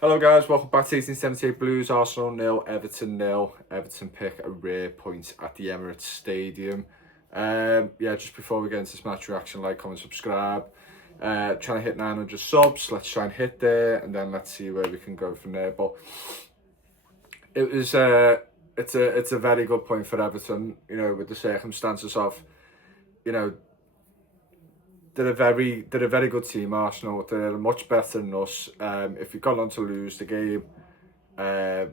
Hello guys, welcome back to 1878 Blues, Arsenal 0, Everton 0. Everton pick a rare point at the Emirates Stadium. Just before we get into this match reaction, like, comment, subscribe. Trying to hit 900 subs, let's try and hit there and then let's see where we can go from there. But it's a very good point for Everton, with the circumstances of, they're a very good team, Arsenal. They're much better than us. If we got on to lose the game, I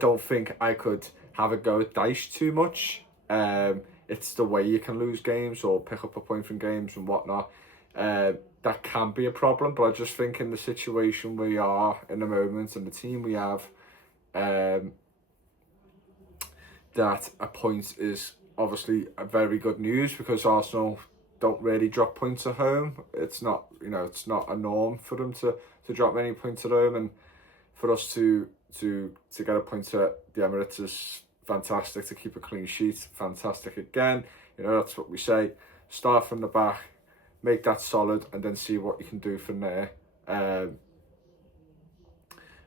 don't think I could have a go at Dyche too much. It's the way you can lose games or pick up a point from games and whatnot. That can be a problem, but I just think in the situation we are in the moment and the team we have, that a point is obviously a very good news because Arsenal don't really drop points at home. It's not, it's not a norm for them to drop many points at home, and for us to get a point at the Emirates is fantastic. To keep a clean sheet, fantastic again. That's what we say. Start from the back, make that solid, and then see what you can do from there. And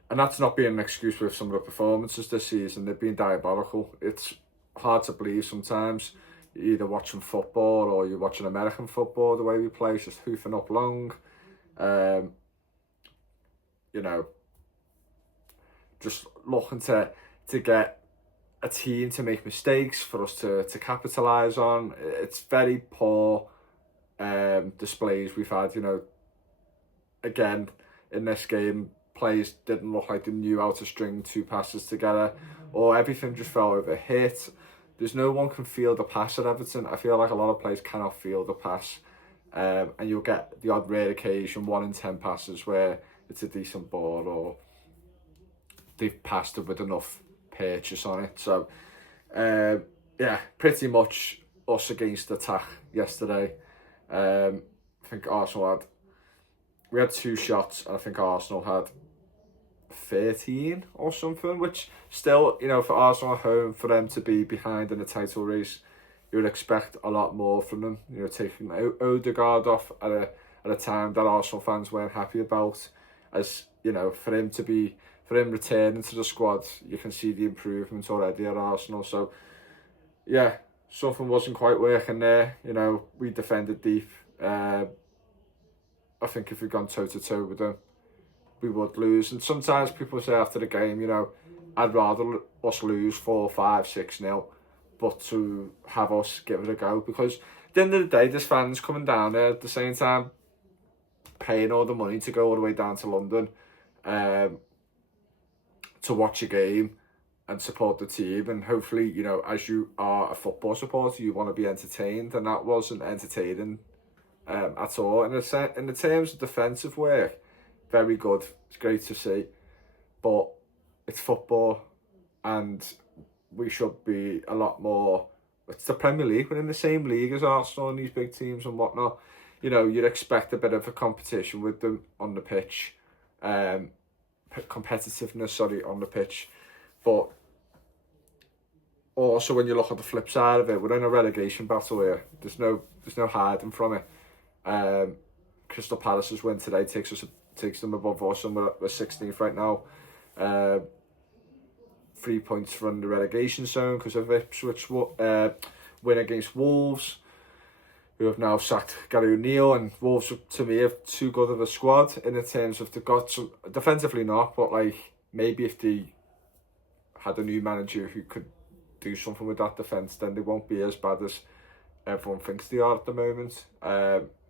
that's not being an excuse with some of the performances this season. They've been diabolical. It's hard to believe sometimes. You're either watching football or you're watching American football. The way we play is just hoofing up long. Just looking to get a team to make mistakes for us to capitalise on. It's very poor displays we've had. Again, in this game, players didn't look like they knew how to string two passes together, or everything just fell over hit. There's no one can field a pass at Everton. I feel like a lot of players cannot field a pass. And you'll get the odd rare occasion, 1 in 10 passes, where it's a decent ball or they've passed it with enough purchase on it. So, pretty much us against attack yesterday. I think we had 2 shots, and I think Arsenal had 13 or something, which still, for Arsenal at home, for them to be behind in the title race, you would expect a lot more from them. Taking Odegaard off at a time that Arsenal fans weren't happy about, as for him returning to the squad, you can see the improvement already at Arsenal. So yeah, something wasn't quite working there. We defended deep. I think if we'd gone toe to toe with them, we would lose. And sometimes people say after the game, I'd rather us lose 4-5-6-0, but to have us give it a go, because at the end of the day, there's fans coming down there at the same time, paying all the money to go all the way down to London to watch a game and support the team. And hopefully, as you are a football supporter, you want to be entertained, and that wasn't entertaining at all. And in the terms of defensive work, very good. It's great to see, but it's football, and we should be a lot more. It's the Premier League. We're in the same league as Arsenal and these big teams and whatnot. You'd expect a bit of a competition with them on the pitch, competitiveness, on the pitch. But also, when you look at the flip side of it, we're in a relegation battle here. There's no hiding from it. Crystal Palace's win today takes them above us, and we're 16th right now. 3 points from the relegation zone because of Ipswich win against Wolves, who have now sacked Gary O'Neill. And Wolves, to me, have too good of a squad in the terms of they've got some, defensively not, but maybe if they had a new manager who could do something with that defence, then they won't be as bad as everyone thinks they are at the moment.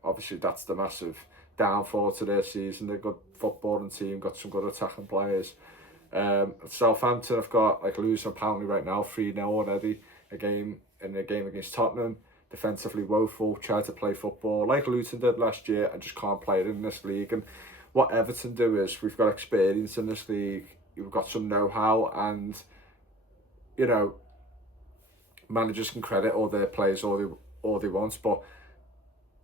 Obviously, that's the massive downfall to their season. They're a good footballing team, got some good attacking players. Southampton have got losing apparently right now 3-0 already in a game against Tottenham. Defensively woeful, tried to play football like Luton did last year and just can't play it in this league. And what Everton do is, we've got experience in this league, we've got some know-how, and managers can credit all their players all they want, but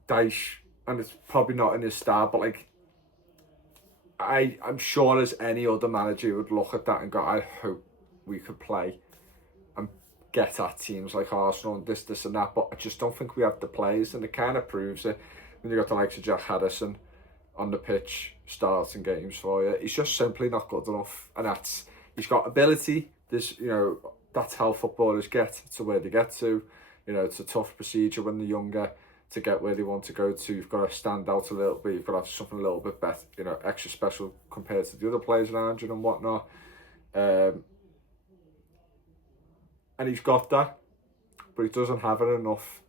Dyche, and it's probably not in his style, but I'm sure as any other manager would look at that and go, I hope we could play and get at teams like Arsenal and this and that, but I just don't think we have the players. And it kind of proves it when you got the likes of Jack Harrison on the pitch, starting games for you. He's just simply not good enough, and he's got ability. There's, that's how footballers get to where they get to. It's a tough procedure when they're younger to get where they want to go to. You've got to stand out a little bit. You've got to have something a little bit better, extra special compared to the other players around you and whatnot. And he's got that, but he doesn't have it enough,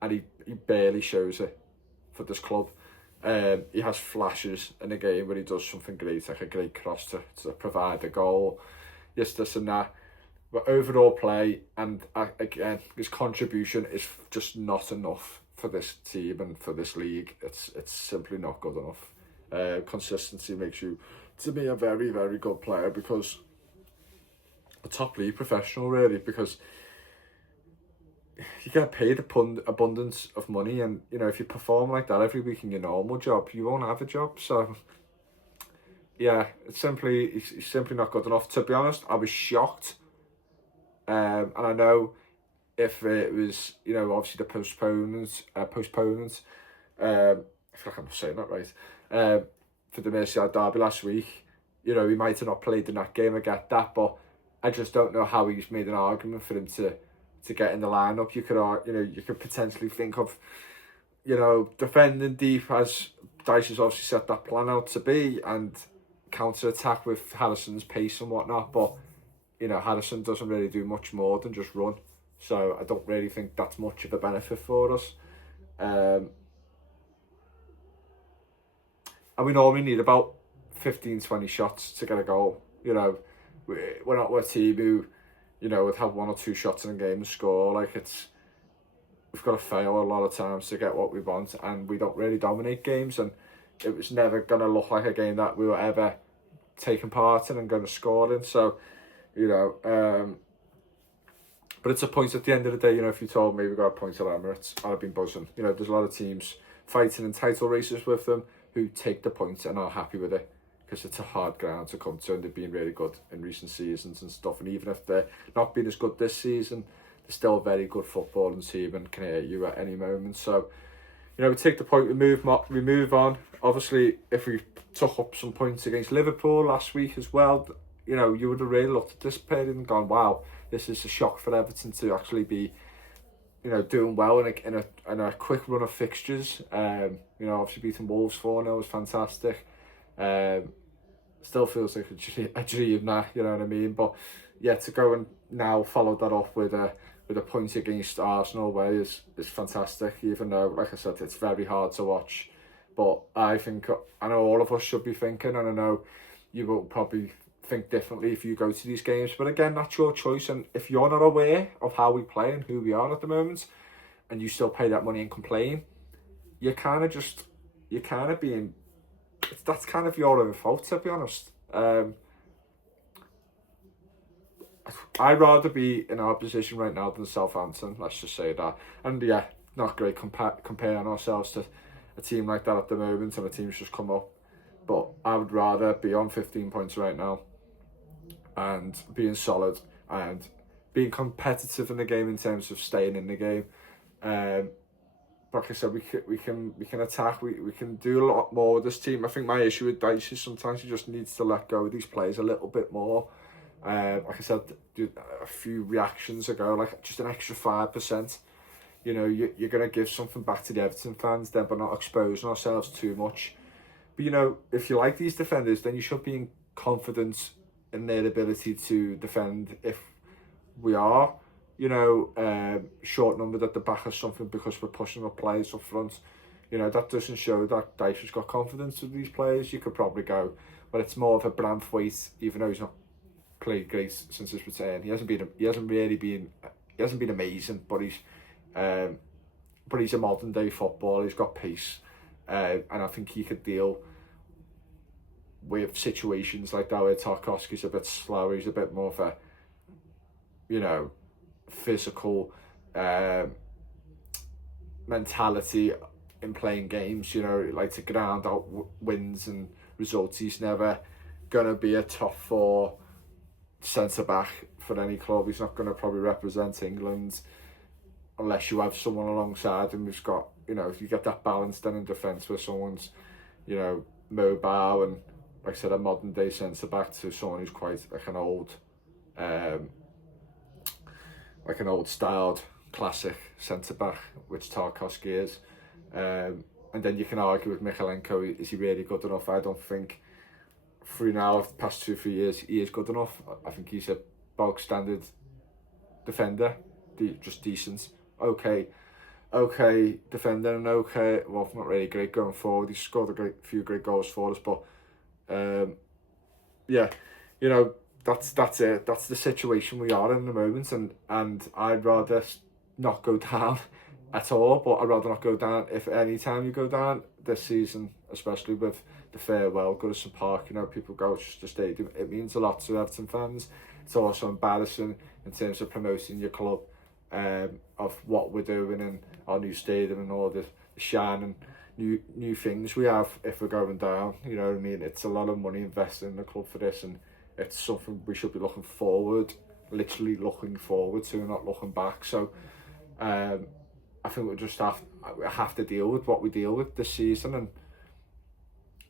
and he barely shows it for this club. He has flashes in a game where he does something great, like a great cross to provide a goal, this and that. But overall play, and again, his contribution is just not enough for this team and for this league. It's simply not good enough. Consistency makes you, to me, a very, very good player, because a top league professional, really, because you get paid abundance of money, and if you perform like that every week in your normal job, you won't have a job. So yeah, he's simply not good enough. To be honest, I was shocked, and I know if it was obviously the postponement, I feel like I'm not saying that right, for the Merseyside derby last week, he might have not played in that game. I get that, but I just don't know how he's made an argument for him to get in the lineup. You could potentially think of, defending deep, as Dyche has obviously set that plan out to be, and counter-attack with Harrison's pace and whatnot, but Harrison doesn't really do much more than just run, so I don't really think that's much of a benefit for us. And we normally need about 15-20 shots to get a goal. We're not a team who would have one or two shots in a game and score. We've got to fail a lot of times to get what we want, and we don't really dominate games, and it was never going to look like a game that we were ever taking part in and going to score in. So, but it's a point at the end of the day. If you told me we got a point at Emirates, I'd have been buzzing. There's a lot of teams fighting in title races with them who take the points and are happy with it, because it's a hard ground to come to, and they've been really good in recent seasons and stuff. And even if they're not been as good this season, they're still a very good footballing team and can hit you at any moment. So, we take the point, we move on. Obviously, if we took up some points against Liverpool last week as well, you would have really looked at this period and gone, wow, this is a shock for Everton to actually be, doing well in a quick run of fixtures. Obviously beating Wolves 4-0 was fantastic. Still feels like a dream now, you know what I mean? But yeah, to go and now follow that up with a point against Arsenal away is fantastic, even though, like I said, it's very hard to watch. But I know all of us should be thinking, and I know you will probably think differently if you go to these games, but again, that's your choice. And if you're not aware of how we play and who we are at the moment, and you still pay that money and complain, you're kind of being, that's kind of your own fault, to be honest. I'd rather be in our position right now than Southampton, let's just say that. And yeah, not great comparing ourselves to a team like that at the moment, and a team's just come up. But I would rather be on 15 points right now and being solid and being competitive in the game in terms of staying in the game. Like I said, we can attack. We can do a lot more with this team. I think my issue with Dyche is sometimes he just needs to let go of these players a little bit more. Like I said a few reactions ago, like just an extra 5%. You're going to give something back to the Everton fans then, but not exposing ourselves too much. But if you like these defenders, then you should be confident in their ability to defend. If we are, short numbered at the back or something because we're pushing up players up front, that doesn't show that Dyche has got confidence with these players. You could probably go, but it's more of a Branthwaite, even though he's not played great since his return. He hasn't been amazing, but he's a modern day footballer. He's got pace, and I think he could deal with situations like that where Tarkowski's a bit slower. He's a bit more of a physical mentality in playing games. Like to ground out wins and results. He's never gonna be a top 4 centre back for any club. He's not gonna probably represent England unless you have someone alongside him who's got, if you get that balance then in defence where someone's, mobile and, like I said, a modern day centre back to someone who's quite like an old styled classic centre back, which Tarkowski is. And then you can argue with Michalenko, is he really good enough? I don't think through now, the past 2-3 years, he is good enough. I think he's a bog standard defender, just decent, okay defender, and well, not really great going forward. He's scored a few great goals for us, but yeah, you know, that's it. That's the situation we are in the moment, and I'd rather not go down at all, but I'd rather not go down if any time you go down this season, especially with the farewell, Goodison Park, you know, people go to the stadium. It means a lot to Everton fans. It's also embarrassing in terms of promoting your club, of what we're doing and our new stadium and all the shining new things we have if we're going down. You know what I mean? It's a lot of money invested in the club for this, and it's something we should be looking forward, literally looking forward to, not looking back. So I think we just have to deal with what we deal with this season, and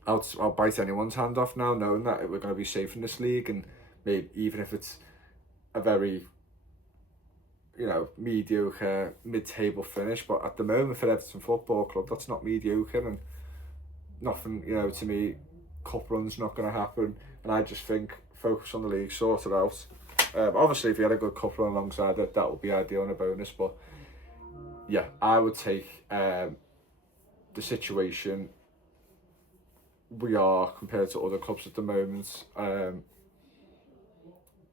I'll bite anyone's hand off now, knowing that we're going to be safe in this league, and maybe even if it's a very, you know, mediocre mid-table finish. But at the moment for Everton Football Club, that's not mediocre, and nothing, you know, to me, cup run's not going to happen, and I just think focus on the league, sort it out. Obviously, if you had a good cup run alongside it, that would be ideal and a bonus, but yeah, I would take the situation we are compared to other clubs at the moment,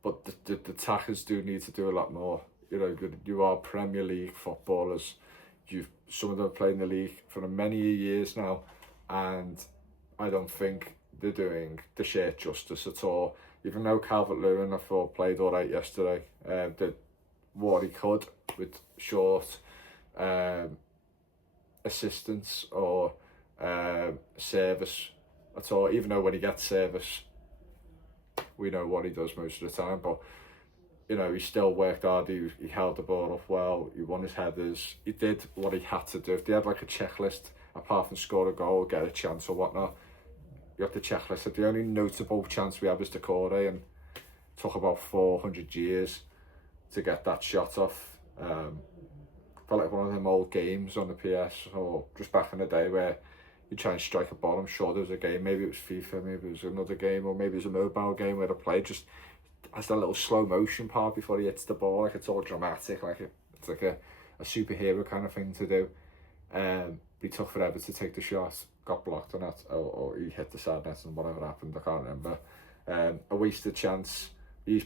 but the attackers do need to do a lot more. You know, you are Premier League footballers. Some of them have played in the league for many years now, and I don't think they're doing the shirt justice at all. Even though Calvert-Lewin, I thought, played all right yesterday, did what he could with short assistance or service at all. Even though when he gets service, we know what he does most of the time, but you know, he still worked hard. He held the ball up well. He won his headers. He did what he had to do. If they had like a checklist, apart from score a goal, get a chance or whatnot, you have the checklist. But the only notable chance we have is Decore, and it took about 400 years to get that shot off. Felt like one of them old games on the PS, or just back in the day where you try and strike a ball. I'm sure there was a game, maybe it was FIFA, maybe it was another game, or maybe it was a mobile game where the player just has that little slow motion part before he hits the ball, like it's all dramatic, like it's like a superhero kind of thing to do. But he took forever to take the shot, got blocked on it, or he hit the side net and whatever happened, I can't remember. A wasted chance. He's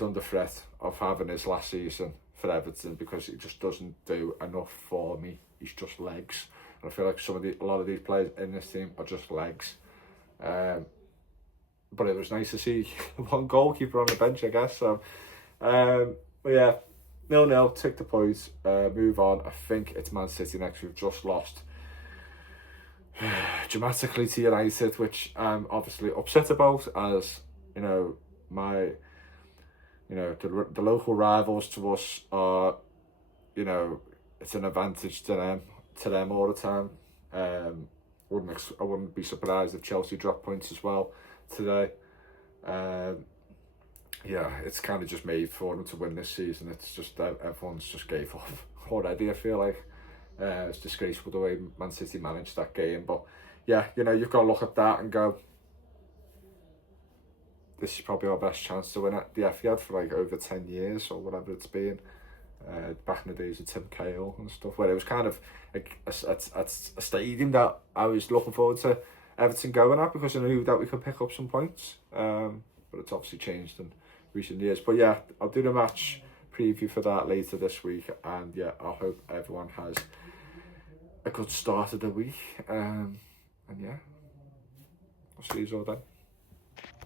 under threat of having his last season for Everton because he just doesn't do enough for me. He's just legs. And I feel like a lot of these players in this team are just legs. But it was nice to see one goalkeeper on the bench, I guess. So, but yeah, 0-0, take the points, move on. I think it's Man City next. We've just lost dramatically to United, which I'm obviously upset about, as you know, the local rivals to us are, you know, it's an advantage to them all the time. I wouldn't be surprised if Chelsea drop points as well today. Yeah, it's kind of just made for them to win this season. It's just everyone's just gave up already, I feel like. It's disgraceful the way Man City managed that game, but yeah, you know, you've got to look at that and go, this is probably our best chance to win it. The Etihad for like over 10 years or whatever it's been. Back in the days of Tim Cahill and stuff, where it was kind of like a stadium that I was looking forward to Everton going at, because I knew that we could pick up some points. But it's obviously changed in recent years. But yeah, I'll do the match preview for that later this week, and yeah, I hope everyone has a good start of the week. And yeah, I'll see you all then.